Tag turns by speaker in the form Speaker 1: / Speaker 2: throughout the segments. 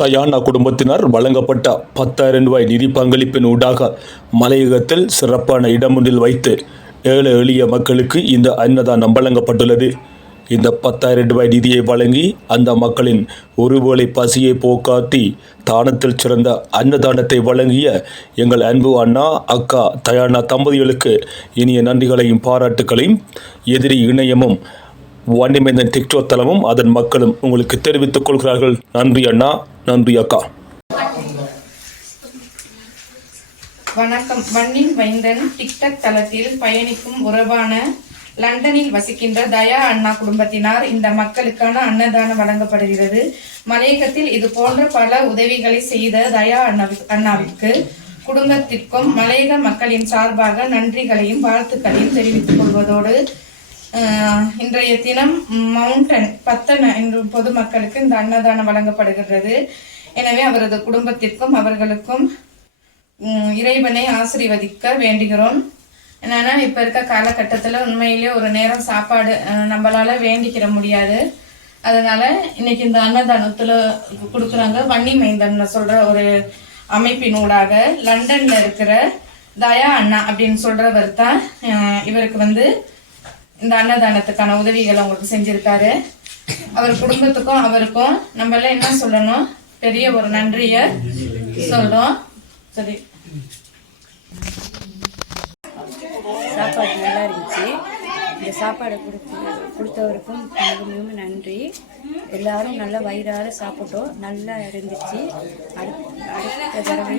Speaker 1: தயானா குடும்பத்தினர் வழங்கப்பட்ட பத்தாயிரம் ரூபாய் நிதி பங்களிப்பின் ஊடாக மலையகத்தில் சிறப்பான இடமொன்றில் வைத்து ஏழை எளிய மக்களுக்கு இந்த அன்னதானம் வழங்கப்பட்டுள்ளது. இந்த பத்தாயிரம் ரூபாய் நிதியை வழங்கி அந்த மக்களின் ஒருவேளை பசியை போக்காட்டி தானத்தில் சிறந்த அன்னதானத்தை வழங்கிய எங்கள் அன்பு அண்ணா அக்கா தயானா தம்பதிகளுக்கு இனிய நன்றிகளையும் பாராட்டுகளையும் எதிரி இணையமும் வண்டிமேந்தன் டிக்டோ தளமும் அதன் மக்களும் உங்களுக்கு தெரிவித்துக் கொள்கிறார்கள். நன்றி அண்ணா. நன்றி அக்கா.
Speaker 2: வணக்கம். வன்னின் வைந்தன் டிக்டாக் தளத்தில் பயணிக்கும் உறவான லண்டனில் வசிக்கின்ற தயா அண்ணா குடும்பத்தினார் இந்த மக்களுக்கான அன்னதானம் வழங்கப்படுகிறது. மலையகத்தில் இது போன்ற பல உதவிகளை செய்த தயா அண்ணாவி- அண்ணாவிற்கு குடும்பத்திற்கும் மலையக மக்களின் சார்பாக நன்றிகளையும் வாழ்த்துக்களையும் தெரிவித்துக் கொள்வதோடு இன்றைய தினம் மவுண்டன் பத்தன என்று பொதுமக்களுக்கு இந்த அன்னதானம் வழங்கப்படுகின்றது. எனவே அவரது குடும்பத்திற்கும் அவர்களுக்கும் இறைவனை ஆசீர்வதிக்க வேண்டுகிறோம். என்னன்னா இப்ப இருக்க காலகட்டத்துல உண்மையிலேயே ஒரு நேரம் சாப்பாடு நம்மளால வேண்டிக்கிற முடியாது. அதனால இன்னைக்கு இந்த அன்னதானத்துல கொடுக்குறாங்க. வன்னி மைந்தன் சொல்ற ஒரு அமைப்பின் ஊடாக லண்டன்ல இருக்கிற தயா அண்ணா அப்படின்னு சொல்றவர் தான் இவருக்கு வந்து இந்த அன்னதானத்துக்கான உதவிகளை உங்களுக்கு செஞ்சிருக்காரு. அவர் குடும்பத்துக்கும் அவருக்கும் நம்ம எல்லாம் என்ன சொல்லணும்? பெரிய ஒரு நன்றிய சொல்றோம் சரி.
Speaker 3: சாப்பாடு நல்லா இருந்துச்சு. இந்த சாப்பாடை கொடுத்து கொடுத்தவருக்கும் மிக மிகவும் நன்றி. எல்லாரும் நல்லா வயிறார சாப்பிட்டோம். நல்லா இருந்துச்சு. அடுத்த தடவை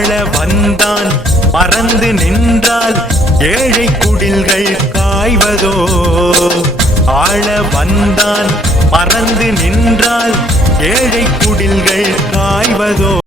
Speaker 4: ஆள வந்தான். மறந்து நின்றால் ஏழை குடில்கள் காய்வதோ? ஆள வந்தான். மறந்து நின்றால் ஏழை குடில்கள் காய்வதோ?